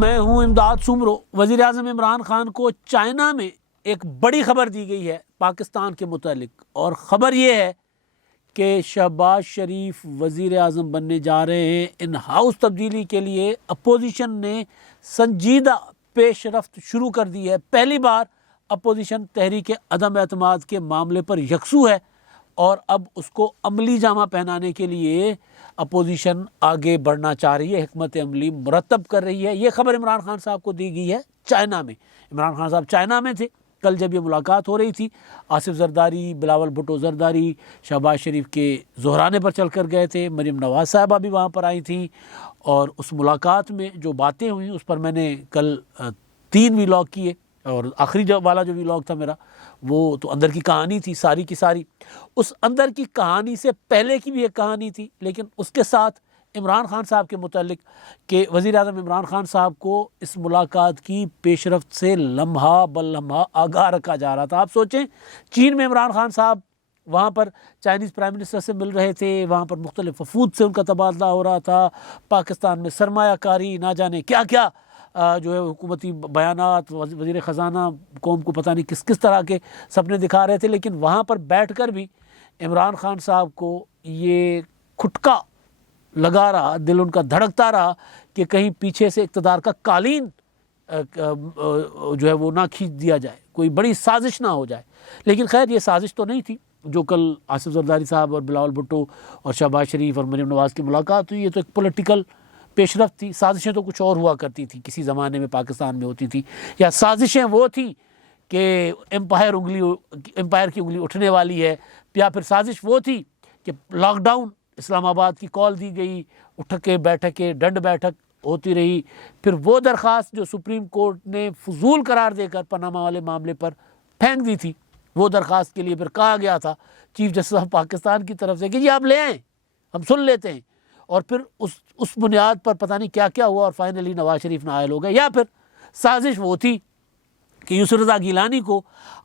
میں ہوں امداد سومرو۔ وزیر اعظم عمران خان کو چائنا میں ایک بڑی خبر دی گئی ہے پاکستان کے متعلق، اور خبر یہ ہے کہ شہباز شریف وزیر اعظم بننے جا رہے ہیں۔ ان ہاؤس تبدیلی کے لیے اپوزیشن نے سنجیدہ پیش رفت شروع کر دی ہے۔ پہلی بار اپوزیشن تحریک عدم اعتماد کے معاملے پر یکسو ہے، اور اب اس کو عملی جامہ پہنانے کے لیے اپوزیشن آگے بڑھنا چاہ رہی ہے، حکمت عملی مرتب کر رہی ہے۔ یہ خبر عمران خان صاحب کو دی گئی ہے چائنا میں۔ عمران خان صاحب چائنا میں تھے کل جب یہ ملاقات ہو رہی تھی۔ آصف زرداری، بلاول بھٹو زرداری شہباز شریف کے ظہرانے پر چل کر گئے تھے، مریم نواز صاحبہ بھی وہاں پر آئی تھیں، اور اس ملاقات میں جو باتیں ہوئیں اس پر میں نے کل 3 ویلاگ کیے، اور آخری والا جو ویلاگ تھا میرا وہ تو اندر کی کہانی تھی ساری کی ساری۔ اس اندر کی کہانی سے پہلے کی بھی ایک کہانی تھی، لیکن اس کے ساتھ عمران خان صاحب کے متعلق کہ وزیر اعظم عمران خان صاحب کو اس ملاقات کی پیش رفت سے لمحہ بلمحہ آگاہ رکھا جا رہا تھا۔ آپ سوچیں، چین میں عمران خان صاحب وہاں پر چائنیز پرائم منسٹر سے مل رہے تھے، وہاں پر مختلف وفود سے ان کا تبادلہ ہو رہا تھا، پاکستان میں سرمایہ کاری نہ جانے کیا کیا جو ہے حکومتی بیانات، وزیر خزانہ قوم کو پتہ نہیں کس کس طرح کے سپنے دکھا رہے تھے، لیکن وہاں پر بیٹھ کر بھی عمران خان صاحب کو یہ کھٹکا لگا رہا، دل ان کا دھڑکتا رہا کہ کہیں پیچھے سے اقتدار کا قالین جو ہے وہ نہ کھینچ دیا جائے، کوئی بڑی سازش نہ ہو جائے۔ لیکن خیر یہ سازش تو نہیں تھی جو کل آصف زرداری صاحب اور بلاول بھٹو اور شہباز شریف اور مریم نواز کی ملاقات ہوئی، یہ تو ایک پولیٹیکل پیش رفت تھی۔ سازشیں تو کچھ اور ہوا کرتی تھی، کسی زمانے میں پاکستان میں ہوتی تھی، یا سازشیں وہ تھیں کہ امپائر کی انگلی اٹھنے والی ہے، یا پھر سازش وہ تھی کہ لاک ڈاؤن اسلام آباد کی کال دی گئی، اٹھکے بیٹھکے ڈنڈ بیٹھک ہوتی رہی، پھر وہ درخواست جو سپریم کورٹ نے فضول قرار دے کر پاناما والے معاملے پر پھینک دی تھی، وہ درخواست کے لیے پھر کہا گیا تھا چیف جسٹس آف پاکستان کی طرف سے کہ جی آپ لے آئیں، ہم سن لیتے ہیں، اور پھر اس بنیاد پر پتہ نہیں کیا کیا ہوا، اور فائنلی نواز شریف نائل ہو گئے۔ یا پھر سازش وہ تھی کہ یوسف رضا گیلانی کو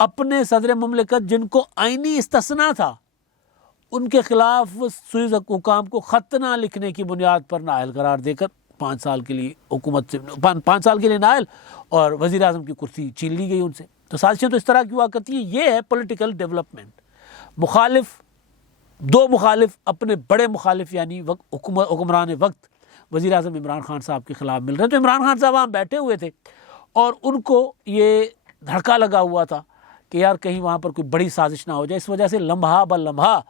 اپنے صدر مملکت جن کو آئینی استثناء تھا ان کے خلاف سوئز حکام کو خط نہ لکھنے کی بنیاد پر نائل قرار دے کر 5 سال کے لیے حکومت سے 5 سال کے لیے نائل، اور وزیر اعظم کی کرسی چھین لی گئی ان سے۔ تو سازشیں تو اس طرح کی ہوا کرتی ہیں۔ یہ ہے پولیٹیکل ڈیولپمنٹ۔ دو مخالف اپنے بڑے مخالف یعنی حکمران وقت وزیر اعظم عمران خان صاحب کے خلاف مل رہے ہیں۔ تو عمران خان صاحب وہاں بیٹھے ہوئے تھے، اور ان کو یہ دھڑکا لگا ہوا تھا کہ یار کہیں وہاں پر کوئی بڑی سازش نہ ہو جائے، اس وجہ سے لمحہ بلمحہ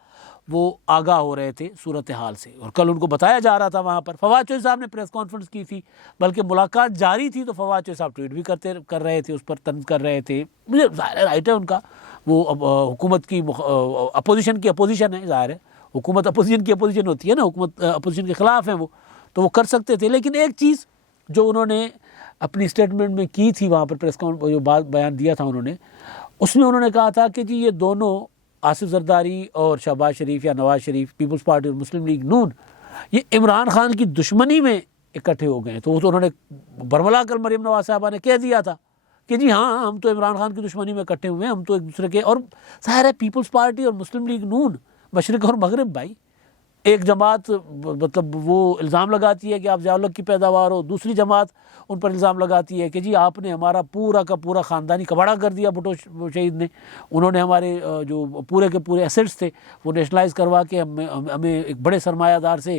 وہ آگاہ ہو رہے تھے صورتحال سے۔ اور کل ان کو بتایا جا رہا تھا وہاں پر، فواد چوہدری صاحب نے پریس کانفرنس کی تھی، بلکہ ملاقات جاری تھی تو فواد چوہدری صاحب ٹویٹ بھی کر رہے تھے، اس پر طنز کر رہے تھے۔ مجھے ظاہر رائٹ ہے ان کا، وہ حکومت کی اپوزیشن کی اپوزیشن ہے، ظاہر ہے حکومت اپوزیشن کی اپوزیشن ہوتی ہے نا، حکومت اپوزیشن کے خلاف ہیں وہ، تو وہ کر سکتے تھے۔ لیکن ایک چیز جو انہوں نے اپنی اسٹیٹمنٹ میں کی تھی وہاں پر پریس کانفرنس جو بات بیان دیا تھا انہوں نے، اس میں انہوں نے کہا تھا کہ جی یہ دونوں آصف زرداری اور شہباز شریف یا نواز شریف، پیپلز پارٹی اور مسلم لیگ نون، یہ عمران خان کی دشمنی میں اکٹھے ہو گئے ہیں۔ تو وہ تو انہوں نے برملا کر مریم نواز صاحبہ نے کہہ دیا تھا کہ جی ہاں ہم تو عمران خان کی دشمنی میں اکٹھے ہوئے ہیں، ہم تو ایک دوسرے کے، اور ظاہر ہے پیپلز پارٹی اور مسلم لیگ نون مشرق اور مغرب بھائی، ایک جماعت مطلب وہ الزام لگاتی ہے کہ آپ ضیاء الحق کی پیداوار ہو، دوسری جماعت ان پر الزام لگاتی ہے کہ جی آپ نے ہمارا پورا کا پورا خاندانی کباڑہ کر دیا بھٹو شہید نے، انہوں نے ہمارے جو پورے کے پورے ایسٹس تھے وہ نیشنلائز کروا کے ہمیں ایک بڑے سرمایہ دار سے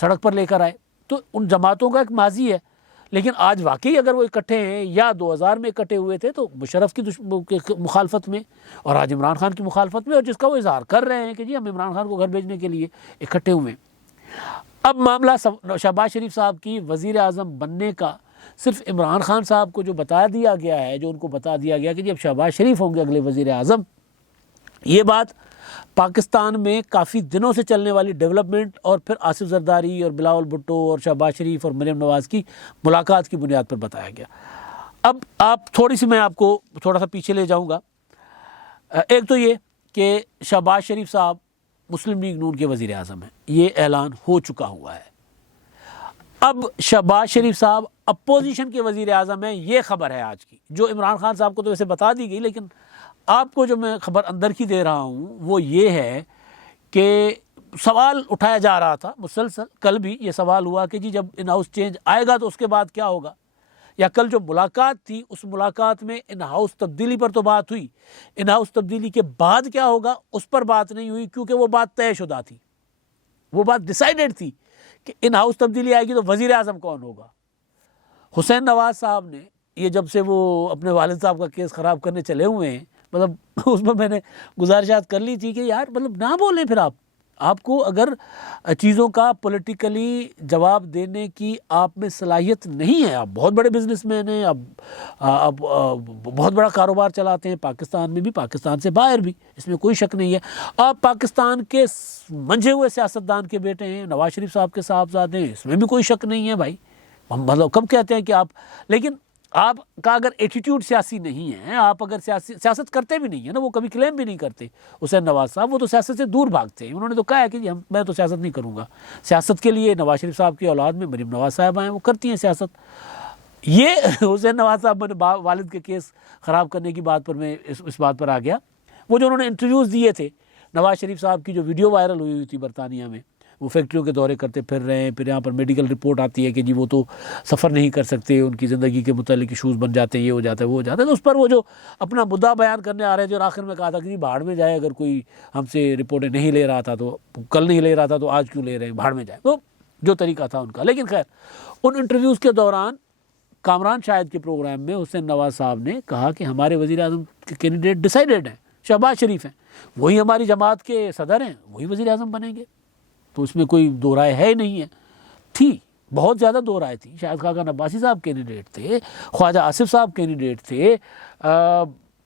سڑک پر لے کر آئے۔ تو ان جماعتوں کا ایک ماضی ہے، لیکن آج واقعی اگر وہ اکٹھے ہیں یا 2000 میں اکٹھے ہوئے تھے تو مشرف کی مخالفت میں اور آج عمران خان کی مخالفت میں، اور جس کا وہ اظہار کر رہے ہیں کہ جی ہم عمران خان کو گھر بھیجنے کے لیے اکٹھے ہوئے ہیں۔ اب معاملہ شہباز شریف صاحب کی وزیر اعظم بننے کا صرف عمران خان صاحب کو جو بتا دیا گیا ہے، جو ان کو بتا دیا گیا کہ جی اب شہباز شریف ہوں گے اگلے وزیر اعظم، یہ بات پاکستان میں کافی دنوں سے چلنے والی ڈیولپمنٹ اور پھر آصف زرداری اور بلاول بھٹو اور شہباز شریف اور مریم نواز کی ملاقات کی بنیاد پر بتایا گیا۔ اب میں آپ کو تھوڑا سا پیچھے لے جاؤں گا۔ ایک تو یہ کہ شہباز شریف صاحب مسلم لیگ نون کے وزیر اعظم ہیں، یہ اعلان ہو چکا ہوا ہے۔ اب شہباز شریف صاحب اپوزیشن کے وزیر اعظم ہیں، یہ خبر ہے آج کی، جو عمران خان صاحب کو تو ویسے بتا دی گئی، لیکن آپ کو جو میں خبر اندر کی دے رہا ہوں وہ یہ ہے کہ سوال اٹھایا جا رہا تھا مسلسل، کل بھی یہ سوال ہوا کہ جی جب ان ہاؤس چینج آئے گا تو اس کے بعد کیا ہوگا۔ یا کل جو ملاقات تھی اس ملاقات میں ان ہاؤس تبدیلی پر تو بات ہوئی، ان ہاؤس تبدیلی کے بعد کیا ہوگا اس پر بات نہیں ہوئی، کیونکہ وہ بات طے شدہ تھی، وہ بات ڈیسائیڈڈ تھی کہ ان ہاؤس تبدیلی آئے گی تو وزیر اعظم کون ہوگا۔ حسین نواز صاحب نے یہ جب سے وہ اپنے والد صاحب کا کیس خراب کرنے چلے ہوئے ہیں، مطلب اس میں میں نے گزارشات کر لی تھی کہ یار مطلب نہ بولیں، پھر آپ کو اگر چیزوں کا پولیٹیکلی جواب دینے کی آپ میں صلاحیت نہیں ہے، آپ بہت بڑے بزنس مین ہیں، آپ بہت بڑا کاروبار چلاتے ہیں، پاکستان میں بھی، پاکستان سے باہر بھی، اس میں کوئی شک نہیں ہے، آپ پاکستان کے منجھے ہوئے سیاستدان کے بیٹے ہیں، نواز شریف صاحب کے صاحبزادے ہیں، اس میں بھی کوئی شک نہیں ہے بھائی، ہم مطلب کب کہتے ہیں کہ آپ، لیکن آپ کا اگر ایٹیٹیوڈ سیاسی نہیں ہے، آپ اگر سیاست کرتے بھی نہیں ہیں نا، وہ کبھی کلیم بھی نہیں کرتے حسین نواز صاحب، وہ تو سیاست سے دور بھاگتے ہیں، انہوں نے تو کہا ہے کہ میں تو سیاست نہیں کروں گا، سیاست کے لیے نواز شریف صاحب کی اولاد میں مریم نواز صاحب ہیں، وہ کرتی ہیں سیاست۔ یہ حسین نواز صاحب نے والد کے کیس خراب کرنے کی بات پر میں اس بات پر آ گیا، وہ جو انہوں نے انٹرویوز دیے تھے نواز شریف صاحب کی جو ویڈیو وائرل ہوئی تھی برطانیہ میں، وہ فیکٹریوں کے دورے کرتے پھر رہے ہیں، پھر یہاں پر میڈیکل رپورٹ آتی ہے کہ جی وہ تو سفر نہیں کر سکتے، ان کی زندگی کے متعلق ایشوز بن جاتے ہیں، یہ ہو جاتا ہے وہ ہو جاتا ہے، تو اس پر وہ جو اپنا مدعا بیان کرنے آ رہے تھے اور آخر میں کہا تھا کہ جی بھاڑ میں جائے، اگر کوئی ہم سے رپورٹیں نہیں لے رہا تھا تو کل نہیں لے رہا تھا تو آج کیوں لے رہے ہیں، بھاڑ میں جائے، تو جو طریقہ تھا ان کا۔ لیکن خیر ان انٹرویوز کے دوران کامران شاہد کے پروگرام میں حسین نواز صاحب نے کہا کہ ہمارے وزیر اعظم کے کینڈیڈیٹ ڈیسائیڈڈ ہیں، شہباز شریف ہیں، وہی ہماری جماعت کے صدر ہیں، وہی وزیر اعظم بنیں گے، تو اس میں کوئی دو رائے ہے نہیں ہے، تھی بہت زیادہ دو رائے تھی، شاہد خاقان عباسی صاحب کینڈیڈیٹ تھے، خواجہ آصف صاحب کینڈیڈیٹ تھے،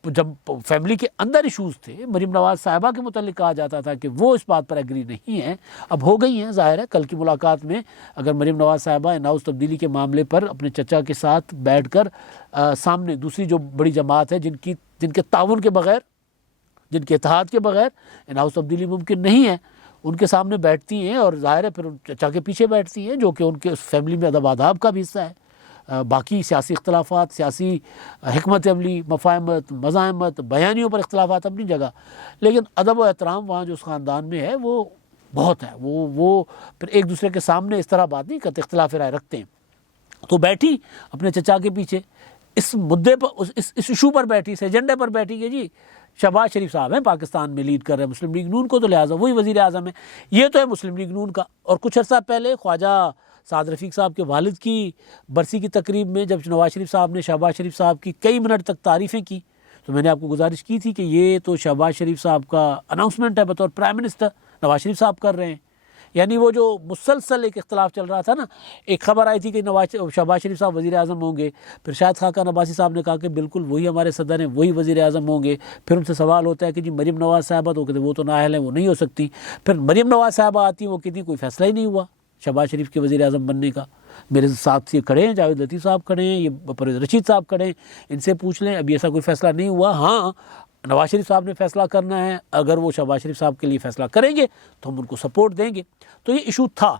جب فیملی کے اندر ایشوز تھے، مریم نواز صاحبہ کے متعلق کہا جاتا تھا کہ وہ اس بات پر ایگری نہیں ہیں، اب ہو گئی ہیں، ظاہر ہے کل کی ملاقات میں اگر مریم نواز صاحبہ ان ہاؤس تبدیلی کے معاملے پر اپنے چچا کے ساتھ بیٹھ کر سامنے دوسری جو بڑی جماعت ہے جن کے تعاون کے بغیر، جن کے اتحاد کے بغیر ان ہاؤس تبدیلی ممکن نہیں ہے، ان کے سامنے بیٹھتی ہیں اور ظاہر ہے پھر ان چچا کے پیچھے بیٹھتی ہیں، جو کہ ان کے فیملی میں ادب آداب کا بھی حصہ ہے، باقی سیاسی اختلافات، سیاسی حکمت عملی، مفاہمت، مزاحمت، بیانیوں پر اختلافات اپنی جگہ، لیکن ادب و احترام وہاں جو اس خاندان میں ہے وہ بہت ہے، وہ پھر ایک دوسرے کے سامنے اس طرح بات نہیں کرتے، اختلاف رائے رکھتے ہیں۔ تو بیٹھی اپنے چچا کے پیچھے اس مدعے پر، اس ایشو پر بیٹھی، اس ایجنڈے پر بیٹھی کہ جی شہباز شریف صاحب ہیں پاکستان میں لیڈ کر رہے ہیں مسلم لیگ نون کو، تو لہٰذا وہی وزیر اعظم ہے، یہ تو ہے مسلم لیگ نون کا۔ اور کچھ عرصہ پہلے خواجہ سعد رفیق صاحب کے والد کی برسی کی تقریب میں جب نواز شریف صاحب نے شہباز شریف صاحب کی کئی منٹ تک تعریفیں کی، تو میں نے آپ کو گزارش کی تھی کہ یہ تو شہباز شریف صاحب کا اناؤنسمنٹ ہے بطور پرائم منسٹر، نواز شریف صاحب کر رہے ہیں، یعنی وہ جو مسلسل ایک اختلاف چل رہا تھا نا، ایک خبر آئی تھی کہ شہباز شریف صاحب وزیر اعظم ہوں گے، پھر شاہد خاقان عباسی صاحب نے کہا کہ بالکل وہی ہمارے صدر ہیں، وہی وزیر اعظم ہوں گے، پھر ان سے سوال ہوتا ہے کہ جی مریم نواز صاحبہ، تو کہتے وہ تو نااہل ہیں، وہ نہیں ہو سکتی، پھر مریم نواز صاحبہ آتی ہیں، وہ کہتی کوئی فیصلہ ہی نہیں ہوا شہباز شریف کے وزیر اعظم بننے کا، میرے ساتھ یہ کھڑے ہیں، جاوید لطیف صاحب کھڑے ہیں، یہ پرویز رشید صاحب کھڑے ہیں، ان سے پوچھ لیں، ابھی ایسا کوئی فیصلہ نہیں ہوا، ہاں نواز شریف صاحب نے فیصلہ کرنا ہے، اگر وہ شہباز شریف صاحب کے لیے فیصلہ کریں گے تو ہم ان کو سپورٹ دیں گے۔ تو یہ ایشو تھا،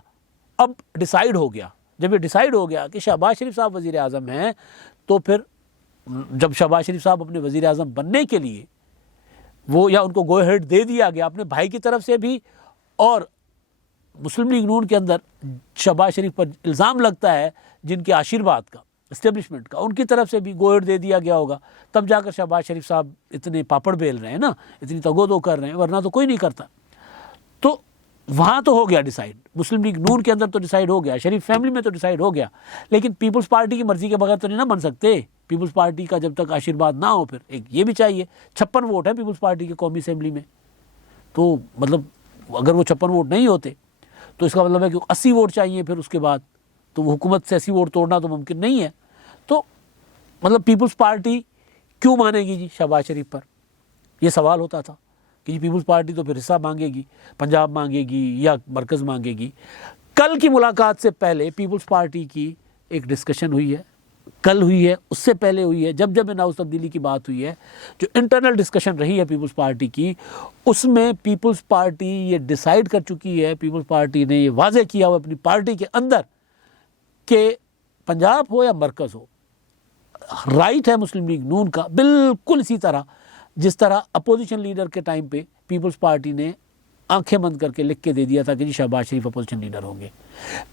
اب ڈیسائیڈ ہو گیا، جب یہ ڈیسائیڈ ہو گیا کہ شہباز شریف صاحب وزیر اعظم ہیں، تو پھر جب شہباز شریف صاحب اپنے وزیر اعظم بننے کے لیے وہ یا ان کو گو ہیڈ دے دیا گیا اپنے بھائی کی طرف سے بھی، اور مسلم لیگ نون کے اندر شہباز شریف پر الزام لگتا ہے جن کے آشیرواد کا، اسٹیبلشمنٹ کا، ان کی طرف سے بھی گو ہیڈ دے دیا گیا ہوگا، تب جا کر شہباز شریف صاحب اتنے پاپڑ بیل رہے ہیں نا، اتنی تگودو کر رہے ہیں، ورنہ تو کوئی نہیں کرتا۔ تو وہاں تو ہو گیا ڈیسائیڈ، مسلم لیگ نون کے اندر تو ڈیسائیڈ ہو گیا، شریف فیملی میں تو ڈیسائیڈ ہو گیا، لیکن پیپلز پارٹی کی مرضی کے بغیر تو نہیں نہ بن سکتے، پیپلز پارٹی کا جب تک آشیرواد نہ ہو، پھر ایک یہ بھی چاہیے، 56 ووٹ ہے پیپلز پارٹی کے قومی اسمبلی میں، تو مطلب اگر وہ 56 ووٹ نہیں ہوتے تو اس کا مطلب ہے کہ 80 ووٹ چاہیے پھر اس کے بعد، تو وہ حکومت سے 80 ووٹ توڑنا تو ممکن نہیں ہے، تو مطلب پیپلز پارٹی کیوں مانے گی جی شہباز شریف پر، یہ سوال ہوتا تھا کہ جی پیپلز پارٹی تو پھر حصہ مانگے گی، پنجاب مانگے گی یا مرکز مانگے گی۔ کل کی ملاقات سے پہلے پیپلز پارٹی کی ایک ڈسکشن ہوئی ہے، کل ہوئی ہے، اس سے پہلے ہوئی ہے، جب ان ہاؤس تبدیلی کی بات ہوئی ہے، جو انٹرنل ڈسکشن رہی ہے پیپلز پارٹی کی، اس میں پیپلز پارٹی یہ ڈیسائیڈ کر چکی ہے، پیپلز پارٹی نے یہ واضح کیا ہوا اپنی پارٹی کے اندر کہ پنجاب ہو یا مرکز ہو، رائٹ ہے مسلم لیگ نون کا، بالکل اسی طرح جس طرح اپوزیشن لیڈر کے ٹائم پہ پیپلز پارٹی نے آنکھیں بند کر کے لکھ کے دے دیا تھا کہ جی شہباز شریف اپوزیشن لیڈر ہوں گے،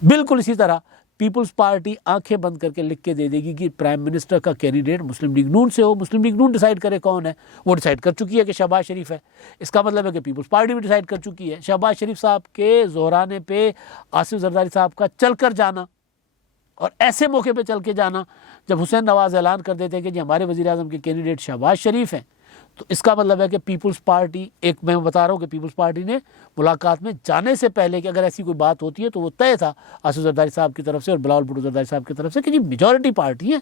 بالکل اسی طرح پیپلز پارٹی آنکھیں بند کر کے لکھ کے دے دے گی کہ پرائم منسٹر کا کینڈیڈیٹ مسلم لیگ نون سے ہو. مسلم لیگ نون ڈیسائیڈ کرے کون ہے. وہ ڈیسائیڈ کر چکی ہے کہ شہباز شریف ہے. اس کا مطلب ہے کہ پیپلز پارٹی بھی ڈیسائیڈ کر چکی ہے. شہباز شریف صاحب کے زہرانے پہ آصف زرداری صاحب کا چل کر جانا، اور ایسے موقع پہ چل کے جانا جب حسین نواز اعلان کر دیتے ہیں کہ جی ہمارے وزیر اعظم کے کینڈیڈیٹ شہباز شریف ہیں، تو اس کا مطلب ہے کہ پیپلز پارٹی، ایک میں بتا رہا ہوں کہ پیپلز پارٹی نے ملاقات میں جانے سے پہلے کہ اگر ایسی کوئی بات ہوتی ہے تو وہ طے تھا آصف زرداری صاحب کی طرف سے اور بلاول بھٹو زرداری صاحب کی طرف سے کہ جی میجورٹی پارٹی ہے،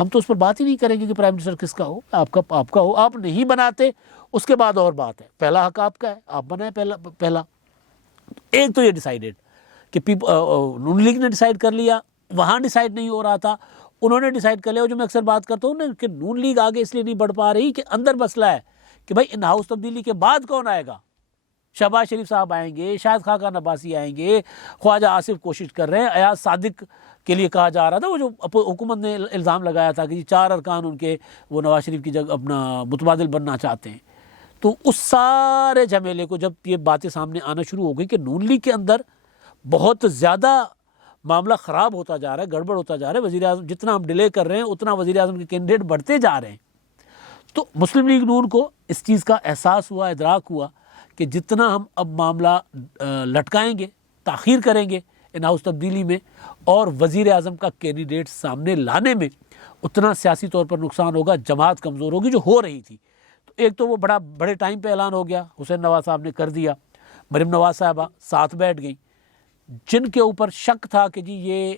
ہم تو اس پر بات ہی نہیں کریں گے کہ پرائم منسٹر کس کا ہو. آپ کا ہو. آپ نہیں بناتے اس کے بعد اور بات ہے. پہلا حق آپ کا ہے، آپ بنائیں پہلا. ایک تو یہ ڈیسائیڈڈ کہ نون لیگ نے ڈیسائیڈ کر لیا، وہاں ڈیسائیڈ نہیں ہو رہا تھا، انہوں نے ڈیسائیڈ کر لیا. جو میں اکثر بات کرتا ہوں نا کہ نون لیگ آگے اس لیے نہیں بڑھ پا رہی کہ اندر مسئلہ ہے کہ بھائی ان ہاؤس تبدیلی کے بعد کون آئے گا. شہباز شریف صاحب آئیں گے، شاہد خاقان عباسی آئیں گے، خواجہ آصف کوشش کر رہے ہیں. ایاز صادق کے لیے کہا جا رہا تھا، وہ جو حکومت نے الزام لگایا تھا کہ 4 ارکان ان کے وہ نواز شریف کی جگہ اپنا متبادل بننا چاہتے ہیں. تو اس سارے جھمیلے کو جب یہ باتیں سامنے آنا شروع ہو گئی کہ نون لیگ کے اندر بہت زیادہ معاملہ خراب ہوتا جا رہا ہے، گڑبڑ ہوتا جا رہا ہے، وزیر اعظم جتنا ہم ڈیلے کر رہے ہیں اتنا وزیر اعظم کے کینڈیڈیٹ بڑھتے جا رہے ہیں، تو مسلم لیگ نون کو اس چیز کا احساس ہوا، ادراک ہوا کہ جتنا ہم اب معاملہ لٹکائیں گے، تاخیر کریں گے ان ہاؤس تبدیلی میں اور وزیر اعظم کا کینڈیڈیٹ سامنے لانے میں، اتنا سیاسی طور پر نقصان ہوگا، جماعت کمزور ہوگی جو ہو رہی تھی. تو ایک تو وہ بڑے ٹائم پہ اعلان ہو گیا، حسین نواز صاحب نے کر دیا، مریم نواز صاحبہ ساتھ بیٹھ گئیں، جن کے اوپر شک تھا کہ جی یہ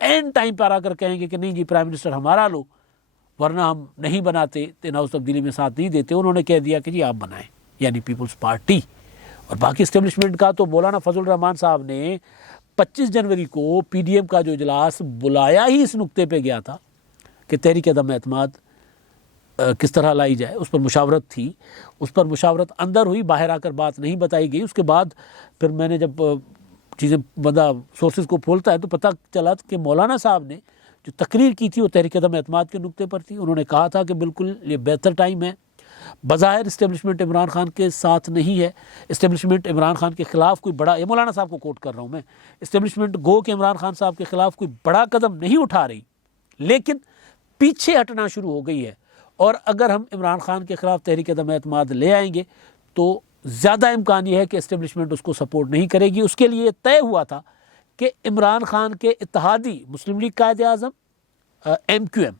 این ٹائم پر آ کر کہیں گے کہ نہیں جی پرائم منسٹر ہمارا لو ورنہ ہم نہیں بناتے، ان ہاؤس تبدیلی میں ساتھ نہیں دیتے. انہوں نے کہہ دیا کہ جی آپ بنائیں، یعنی پیپلز پارٹی. اور باقی اسٹیبلشمنٹ کا تو مولانا فضل الرحمان صاحب نے 25 جنوری کو پی ڈی ایم کا جو اجلاس بلایا ہی اس نقطے پہ گیا تھا کہ تحریک عدم اعتماد کس طرح لائی جائے. اس پر مشاورت تھی، اس پر مشاورت اندر ہوئی، باہر آ کر بات نہیں بتائی گئی. اس کے بعد پھر میں نے جب چیزیں بندہ سورسز کو کھولتا ہے تو پتہ چلا کہ مولانا صاحب نے جو تقریر کی تھی وہ تحریک عدم اعتماد کے نقطے پر تھی. انہوں نے کہا تھا کہ بالکل یہ بہتر ٹائم ہے، بظاہر اسٹیبلشمنٹ عمران خان کے ساتھ نہیں ہے، اسٹیبلشمنٹ عمران خان کے خلاف کوئی بڑا، یہ مولانا صاحب کو کوٹ کر رہا ہوں میں، اسٹیبلشمنٹ گو کہ عمران خان صاحب کے خلاف کوئی بڑا قدم نہیں اٹھا رہی، لیکن پیچھے ہٹنا شروع ہو گئی ہے. اور اگر ہم عمران خان کے خلاف تحریک عدم اعتماد لے آئیں گے تو زیادہ امکان یہ ہے کہ اسٹیبلشمنٹ اس کو سپورٹ نہیں کرے گی. اس کے لیے طے ہوا تھا کہ عمران خان کے اتحادی مسلم league Quaid Azam, M Q M,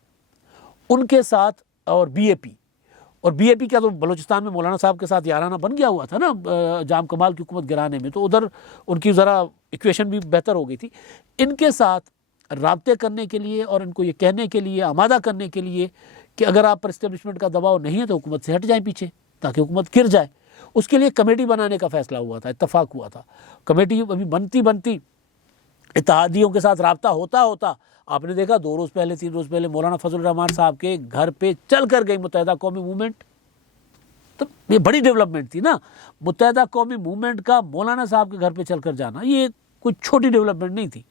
ان کے ساتھ اور بی اے پی کا تو بلوچستان میں مولانا صاحب کے ساتھ یارانہ بن گیا ہوا تھا نا جام کمال کی حکومت گرانے میں، تو ادھر ان کی ذرا ایکویشن بھی بہتر ہو گئی تھی. ان کے ساتھ رابطے کرنے کے لیے اور ان کو یہ کہنے کے لیے، آمادہ کرنے کے لیے کہ اگر آپ پر اسٹیبلشمنٹ کا دباؤ نہیں ہے تو حکومت سے ہٹ جائیں پیچھے تاکہ حکومت گر جائے. اس کے لیے کمیٹی بنانے کا فیصلہ ہوا تھا، اتفاق ہوا تھا. کمیٹی ابھی بنتی اتحادیوں کے ساتھ رابطہ ہوتا آپ نے دیکھا 2 روز پہلے 3 روز پہلے مولانا فضل الرحمان صاحب کے گھر پہ چل کر گئی متحدہ قومی موومنٹ. تو یہ بڑی ڈیولپمنٹ تھی نا، متحدہ قومی موومنٹ کا مولانا صاحب کے گھر پہ چل کر جانا، یہ کوئی چھوٹی ڈیولپمنٹ نہیں تھی.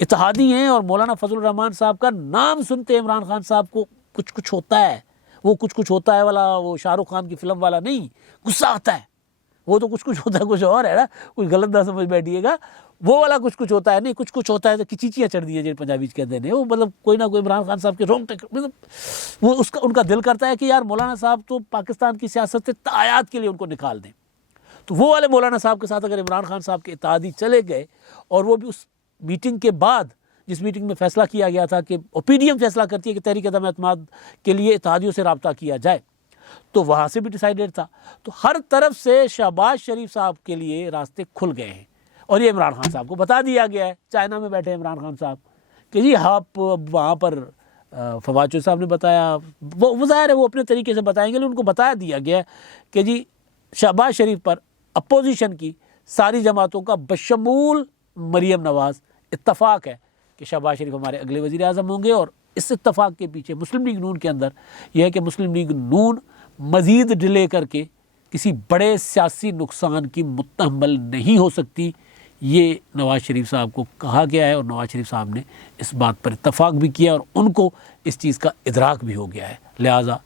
اتحادی ہیں اور مولانا فضل الرحمان صاحب کا نام سنتے عمران خان صاحب کو کچھ ہوتا ہے. وہ کچھ ہوتا ہے والا وہ شاہ رخ خان کی فلم والا نہیں، غصہ آتا ہے. وہ تو کچھ ہوتا ہے، کچھ اور ہے نا، کوئی غلط نہ سمجھ بیٹھیے گا. وہ والا کچھ ہوتا ہے نہیں، کچھ ہوتا ہے تو چیچیاں چڑھ دی ہیں جو پنجابی کہتے ہیں. وہ مطلب کوئی نہ کوئی عمران خان صاحب کے مطلب وہ ان کا دل کرتا ہے کہ یار مولانا صاحب تو پاکستان کی سیاست سے تایات کے لیے ان کو نکال دیں. تو وہ والے مولانا صاحب کے ساتھ اگر عمران خان صاحب کے اتحادی چلے گئے اور وہ بھی اس میٹنگ کے بعد جس میٹنگ میں فیصلہ کیا گیا تھا کہ پی ڈی ایم فیصلہ کرتی ہے کہ تحریک عدم اعتماد کے لیے اتحادیوں سے رابطہ کیا جائے، تو وہاں سے بھی ڈیسائیڈڈ تھا. تو ہر طرف سے شہباز شریف صاحب کے لیے راستے کھل گئے ہیں اور یہ عمران خان صاحب کو بتا دیا گیا ہے. چائنا میں بیٹھے عمران خان صاحب کہ جی آپ وہاں پر فواد چوہدری صاحب نے بتایا، وہ ظاہر ہے وہ اپنے طریقے سے بتائیں گے، لیکن ان کو بتا دیا گیا کہ جی شہباز شریف پر اپوزیشن کی ساری جماعتوں کا بشمول مریم نواز اتفاق ہے کہ شہباز شریف ہمارے اگلے وزیر اعظم ہوں گے. اور اس اتفاق کے پیچھے مسلم لیگ نون کے اندر یہ ہے کہ مسلم لیگ نون مزید ڈیلے کر کے کسی بڑے سیاسی نقصان کی متحمل نہیں ہو سکتی. یہ نواز شریف صاحب کو کہا گیا ہے اور نواز شریف صاحب نے اس بات پر اتفاق بھی کیا اور ان کو اس چیز کا ادراک بھی ہو گیا ہے. لہٰذا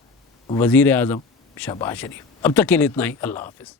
وزیر اعظم شہباز شریف. اب تک کے لیے اتنا ہی. اللہ حافظ.